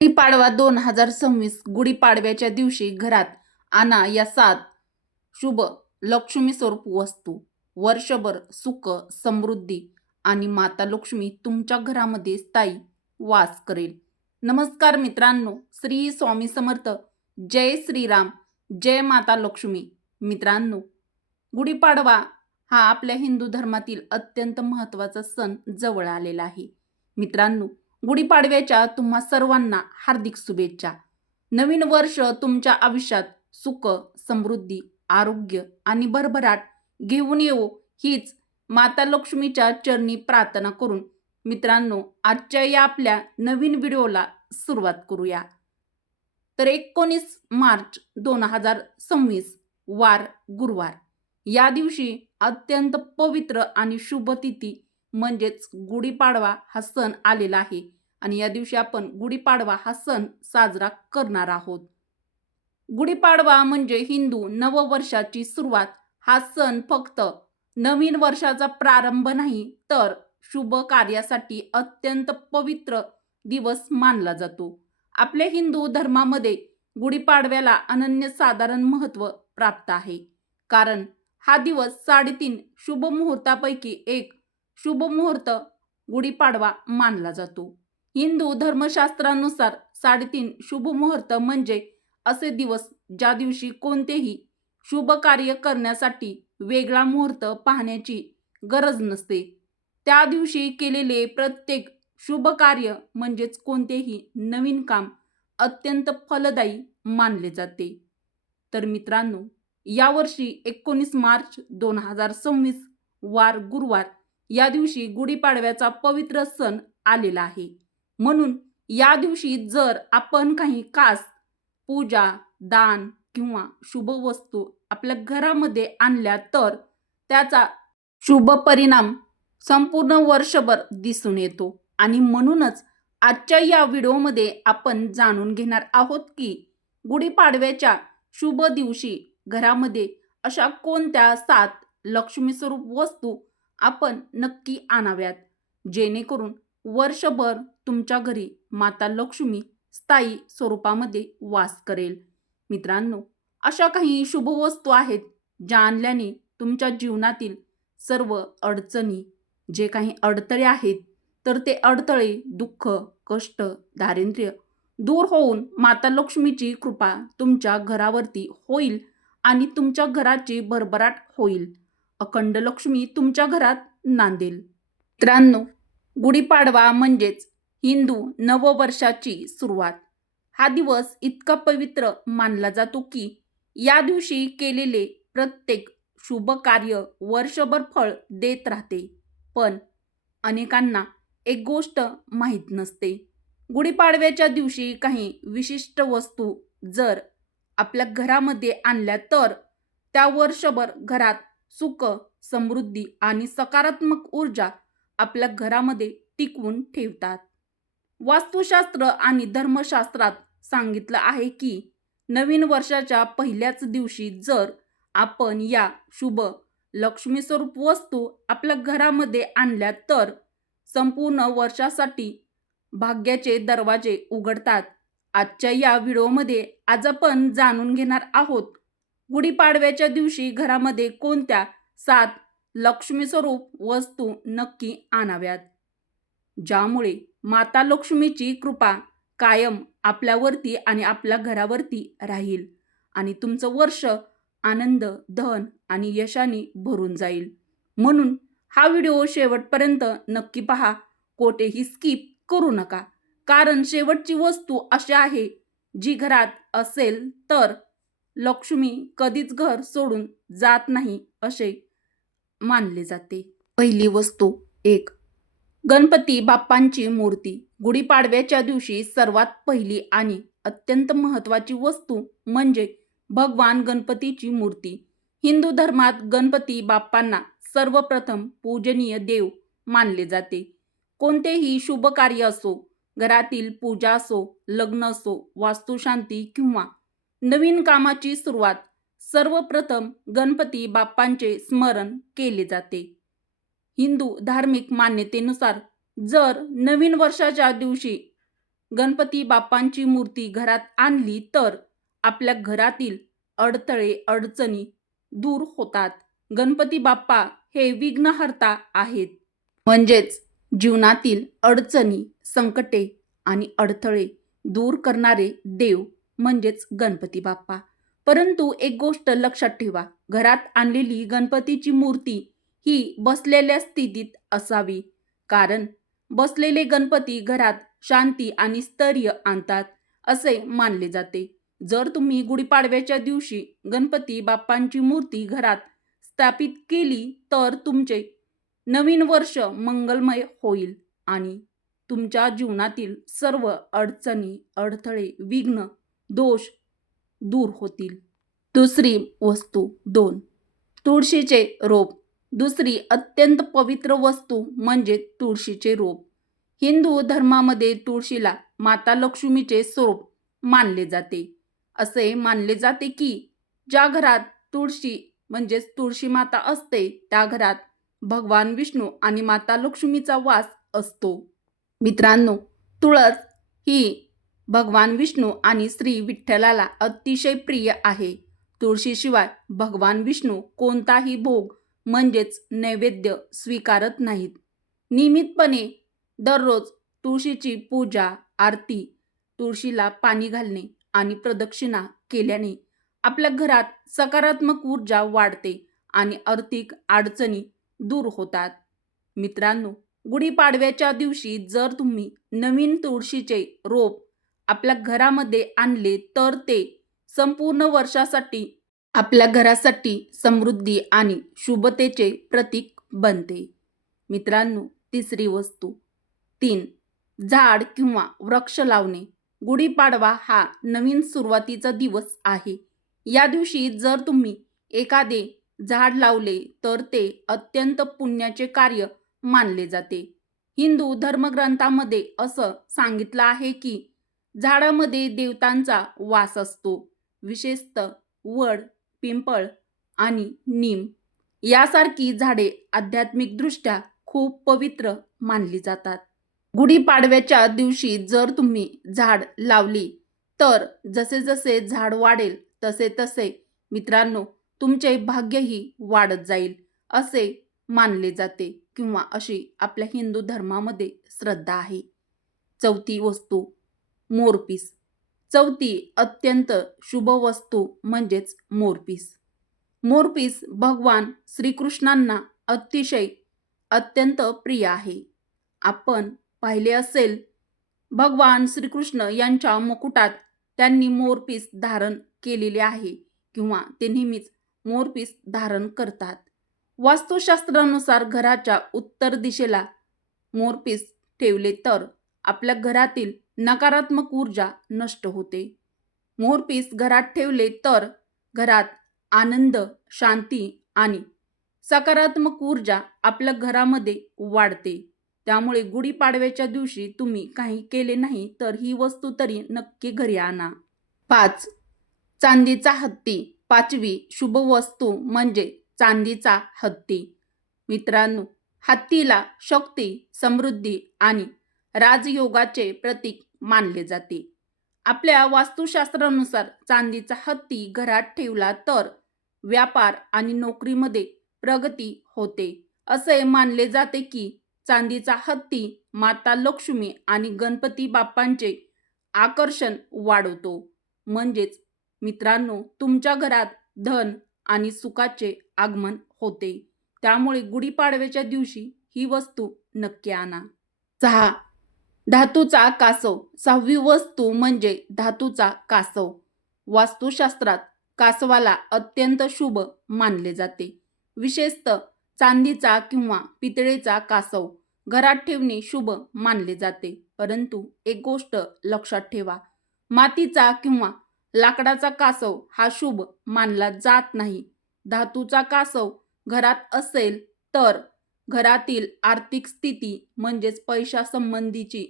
गुढीपाडवा 2026 गुढीपाडव्याच्या दिवशी घरात आणा या 7 शुभ लक्ष्मी स्वरूप वस्तू. वर्षभर सुख, समृद्धी आणि माता लक्ष्मी तुमच्या घरामध्ये स्थायी वास करेल. नमस्कार मित्रांनो, श्री स्वामी समर्थ. जय श्रीराम, जय माता लक्ष्मी. मित्रांनो, गुढीपाडवा हा आपल्या हिंदू धर्मातील अत्यंत महत्त्वाचा सण जवळ आलेला आहे. मित्रांनो, गुढीपाडव्याच्या तुम्हा सर्वांना हार्दिक शुभेच्छा. नवीन वर्ष तुमच्या आयुष्यात सुख, समृद्धी, आरोग्य आणि भरभराट घेऊन येवो हीच माता लक्ष्मीच्या चरणी प्रार्थना करून मित्रांनो, आजच्या या आपल्या नवीन व्हिडिओला सुरुवात करूया. तर 19 मार्च 2026 वार गुरुवार या दिवशी अत्यंत पवित्र आणि शुभ तिथी म्हणजेच गुढीपाडवा हा सण आलेला आहे आणि या दिवशी आपण गुढीपाडवा हा सण साजरा करणार आहोत. गुढीपाडवा म्हणजे हिंदू नववर्षाची सुरुवात. हा सण फक्त नवीन वर्षाचा प्रारंभ नाही तर शुभ कार्यासाठी अत्यंत पवित्र दिवस मानला जातो. आपल्या हिंदू धर्मामध्ये गुढीपाडव्याला अनन्यसाधारण महत्त्व प्राप्त आहे, कारण हा दिवस 3.5 शुभ मुहूर्तापैकी एक शुभ मुहूर्त गुढीपाडवा मानला जातो. हिंदू धर्मशास्त्रानुसार 3.5 शुभ मुहूर्त म्हणजे असे दिवस ज्या दिवशी कोणतेही शुभ कार्य करण्यासाठी वेगळा मुहूर्त पाहण्याची गरज नसते. त्या दिवशी केलेले प्रत्येक शुभ कार्य म्हणजेच कोणतेही नवीन काम अत्यंत फलदायी मानले जाते. तर मित्रांनो, यावर्षी 19 मार्च 2026 वार गुरुवार या दिवशी गुढीपाडव्याचा पवित्र सण आलेला आहे. म्हणून या दिवशी जर आपण काही खास पूजा, दान किंवा शुभ वस्तू आपल्या घरामध्ये आणल्या तर त्याचा शुभ परिणाम संपूर्ण वर्षभर दिसून येतो. आणि म्हणूनच आजच्या या व्हिडिओमध्ये आपण जाणून घेणार आहोत की गुढीपाडव्याच्या शुभ दिवशी घरामध्ये अशा कोणत्या 7 लक्ष्मी स्वरूप वस्तू आपण नक्की आणाव्यात, जेणेकरून वर्षभर तुमच्या घरी माता लक्ष्मी स्थायी स्वरूपामध्ये वास करेल. मित्रांनो, अशा काही शुभ वस्तू आहेत ज्या आणल्याने तुमच्या जीवनातील सर्व अडचणी, जे काही अडथळे आहेत तर ते अडथळे, दुःख, कष्ट, दारिद्र्य दूर होऊन माता लक्ष्मीची कृपा तुमच्या घरावरती होईल आणि तुमच्या घराची भरभराट होईल. अखंड लक्ष्मी तुमच्या घरात नांदेल. मित्रांनो, गुढीपाडवा म्हणजेच हिंदू नववर्षाची सुरुवात. हा दिवस इतका पवित्र मानला जातो की या दिवशी केलेले प्रत्येक शुभ कार्य वर्षभर फळ देत राहते. पण अनेकांना एक गोष्ट माहीत नसते. गुढीपाडव्याच्या दिवशी काही विशिष्ट वस्तू जर आपल्या घरामध्ये आणल्या तर त्या वर्षभर घरात सुख, समृद्धी आणि सकारात्मक ऊर्जा आपल्या घरामध्ये टिकवून ठेवतात. वास्तुशास्त्र आणि धर्मशास्त्रात सांगितलं आहे की नवीन वर्षाच्या पहिल्याच दिवशी जर आपण या शुभ लक्ष्मी स्वरूप वस्तू आपल्या घरामध्ये आणल्या तर संपूर्ण वर्षासाठी भाग्याचे दरवाजे उघडतात. आजच्या या व्हिडिओमध्ये आज आपण जाणून घेणार आहोत गुढीपाडव्याच्या दिवशी घरामध्ये कोणत्या 7 लक्ष्मी स्वरूप वस्तू नक्की आणाव्यात, ज्यामुळे माता लक्ष्मीची कृपा कायम आपल्यावरती आणि आपल्या घरावरती राहील आणि तुमचं वर्ष आनंद, धन आणि यशाने भरून जाईल. म्हणून हा व्हिडिओ शेवटपर्यंत नक्की पहा, कोठेही स्किप करू नका, कारण शेवटची वस्तू अशी आहे जी घरात असेल तर लक्ष्मी कधीच घर सोडून जात नाही असे मानले जाते. पहिली वस्तू 1. गणपती बाप्पांची मूर्ती. गुढीपाडव्याच्या दिवशी सर्वात पहिली आणि अत्यंत महत्त्वाची वस्तू म्हणजे भगवान गणपतीची मूर्ती. हिंदू धर्मात गणपती बाप्पांना सर्वप्रथम पूजनीय देव मानले जाते. कोणतेही शुभ कार्य असो, घरातील पूजा असो, लग्न असो, वास्तुशांती किंवा नवीन कामाची सुरुवात, सर्वप्रथम गणपती बाप्पांचे स्मरण केले जाते. हिंदू धार्मिक मान्यतेनुसार जर नवीन वर्षाच्या दिवशी गणपती बाप्पांची मूर्ती घरात आणली तर आपल्या घरातील अडथळे अडचणी दूर होतात. गणपती बाप्पा हे विघ्नहर्ता आहेत. म्हणजेच जीवनातील अडचणी, संकटे आणि अडथळे दूर करणारे देव म्हणजेच गणपती बाप्पा. परंतु एक गोष्ट लक्षात ठेवा, घरात आणलेली गणपतीची मूर्ती ही बसलेल्या स्थितीत असावी. कारण बसलेले गणपती घरात शांती आणि स्थैर्य आणतात असे मानले जाते. जर तुम्ही गुढीपाडव्याच्या दिवशी गणपती बाप्पांची मूर्ती घरात स्थापित केली तर तुमचे नवीन वर्ष मंगलमय होईल आणि तुमच्या जीवनातील सर्व अडचणी, अडथळे, विघ्न, दोष दूर होतील. दुसरी वस्तू 2. तुळशीचे रोप. दुसरी अत्यंत पवित्र वस्तू म्हणजे तुळशीचे रोप. हिंदू धर्मामध्ये तुळशीला माता लक्ष्मीचे स्वरूप मानले जाते. असे मानले जाते की ज्या घरात तुळशी म्हणजेच तुळशी माता असते त्या घरात भगवान विष्णू आणि माता लक्ष्मीचा वास असतो. मित्रांनो, तुळस ही भगवान विष्णू आणि श्री विठ्ठलाला अतिशय प्रिय आहे. तुळशीशिवाय भगवान विष्णू कोणताही भोग म्हणजेच नैवेद्य स्वीकारत नाहीत. नियमितपणे दररोज तुळशीची पूजा, आरती, तुळशीला पाणी घालणे आणि प्रदक्षिणा केल्याने आपल्या घरात सकारात्मक ऊर्जा वाढते आणि आर्थिक अडचणी दूर होतात. मित्रांनो, गुढीपाडव्याच्या दिवशी जर तुम्ही नवीन तुळशीचे रोप आपल्या घरामध्ये आणले तर ते संपूर्ण वर्षासाठी आपल्या घरासाठी समृद्धी आणि शुभतेचे प्रतीक बनते. मित्रांनो, तिसरी वस्तू 3. झाड किंवा वृक्ष लावणे. गुढीपाडवा हा नवीन सुरुवातीचा दिवस आहे. या दिवशी जर तुम्ही एखादे झाड लावले तर ते अत्यंत पुण्याचे कार्य मानले जाते. हिंदू धर्मग्रंथामध्ये असं सांगितलं आहे की झाडामध्ये देवतांचा वास असतो. विशेषतः वड, पिंपळ आणि नीम यासारखी झाडे आध्यात्मिकदृष्ट्या खूप पवित्र मानली जातात. गुढीपाडव्याच्या दिवशी जर तुम्ही झाड लावली तर जसे जसे झाड वाढेल तसे तसे मित्रांनो तुमचे भाग्यही वाढत जाईल असे मानले जाते किंवा अशी आपल्या हिंदू धर्मामध्ये श्रद्धा आहे. चौथी वस्तू मोरपीस. चौथी अत्यंत शुभ वस्तू म्हणजेच मोरपीस. मोरपीस भगवान श्रीकृष्णांना अत्यंत प्रिय आहे. आपण पाहिले असेल भगवान श्रीकृष्ण यांच्या मुकुटात त्यांनी मोरपीस धारण केलेले आहे किंवा ते नेहमीच मोरपीस धारण करतात. वास्तुशास्त्रानुसार घराच्या उत्तर दिशेला मोरपीस ठेवले तर आपल्या घरातील नकारात्मक ऊर्जा नष्ट होते. मोरपीस घरात ठेवले तर घरात आनंद, शांती आणि सकारात्मक ऊर्जा आपल्या घरामध्ये वाढते. त्यामुळे गुढीपाडव्याच्या दिवशी तुम्ही काही केले नाही तर ही वस्तू तरी नक्की घरी आणा. 5. चांदीचा हत्ती. 5वी शुभ वस्तू म्हणजे चांदीचा हत्ती. मित्रांनो, हत्तीला शक्ती, समृद्धी आणि राजयोगाचे प्रतीक मानले जाते. आपल्या वास्तुशास्त्रानुसार चांदीचा हत्ती घरात ठेवला तर व्यापार आणि नोकरीमध्ये प्रगती होते. असे मानले जाते की चांदीचा हत्ती माता लक्ष्मी आणि गणपती बाप्पांचे आकर्षण वाढवतो. म्हणजेच मित्रांनो, तुमच्या घरात धन आणि सुखाचे आगमन होते. त्यामुळे गुढीपाडव्याच्या दिवशी ही वस्तू नक्की आणा. 6. धातूचा कासव. 6वी वस्तू म्हणजे धातूचा कासव. वास्तुशास्त्रात कासवाला अत्यंत शुभ मानले जाते. विशेषतः चांदीचा किंवा पितळेचा कासव घरात ठेवणे शुभ मानले जाते. परंतु एक गोष्ट लक्षात ठेवा, मातीचा किंवा लाकडाचा कासव हा शुभ मानला जात नाही. धातूचा कासव घरात असेल तर घरातील आर्थिक स्थिती म्हणजेच पैशा संबंधीची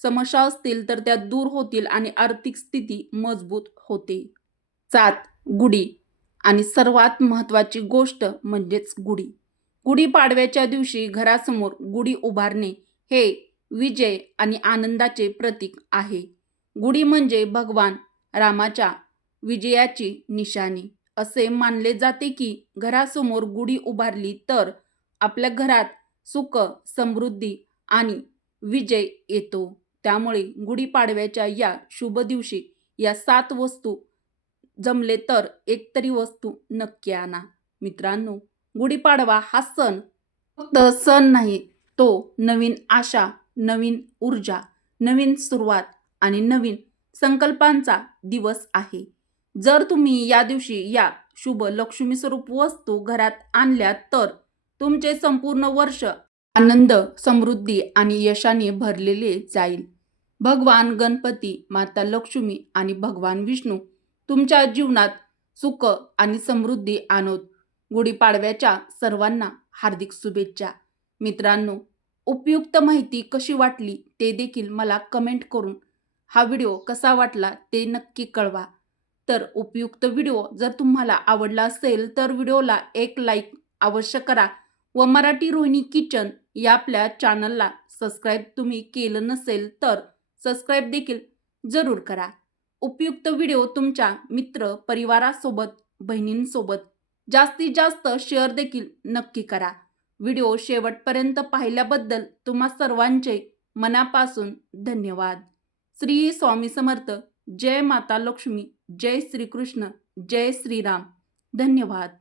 समस्या असतील तर त्या दूर होतील आणि आर्थिक स्थिती मजबूत होते. 7. गुढी आणि सर्वात महत्त्वाची गोष्ट म्हणजेच गुढी. गुढीपाडव्याच्या दिवशी घरासमोर गुढी उभारणे हे विजय आणि आनंदाचे प्रतीक आहे. गुढी म्हणजे भगवान रामाच्या विजयाची निशाणी. असे मानले जाते की घरासमोर गुढी उभारली तर आपल्या घरात सुख, समृद्धी आणि विजय येतो. त्यामुळे गुढीपाडव्याच्या या शुभ दिवशी या 7 वस्तू जमले तर एक तरी वस्तू नक्की आणा. मित्रांनो, गुढीपाडवा हा सण फक्त सण नाही, तो नवीन आशा, नवीन ऊर्जा, नवीन सुरुवात आणि नवीन संकल्पांचा दिवस आहे. जर तुम्ही या दिवशी या शुभ लक्ष्मी स्वरूप वस्तू घरात आणल्या तर तुमचे संपूर्ण वर्ष आनंद, समृद्धी आणि यशाने भरलेले जाईल. भगवान गणपती, माता लक्ष्मी आणि भगवान विष्णू तुमच्या जीवनात सुख आणि समृद्धी आणोत. गुढीपाडव्याच्या सर्वांना हार्दिक शुभेच्छा. मित्रांनो, उपयुक्त माहिती कशी वाटली ते देखील मला कमेंट करून हा व्हिडिओ कसा वाटला ते नक्की कळवा. तर उपयुक्त व्हिडिओ जर तुम्हाला आवडला असेल तर व्हिडिओला एक लाईक अवश्य करा व मराठी रोहिणी किचन या आपल्या चॅनलला सबस्क्राईब तुम्ही केलं नसेल तर सबस्क्राईब देखील जरूर करा. उपयुक्त व्हिडिओ तुमच्या मित्र परिवारासोबत, बहिणींसोबत जास्तीत जास्त शेअर देखील नक्की करा. व्हिडिओ शेवटपर्यंत पाहिल्याबद्दल तुम्हा सर्वांचे मनापासून धन्यवाद. श्री स्वामी समर्थ. जय माता लक्ष्मी. जय श्रीकृष्ण. जय श्रीराम. धन्यवाद.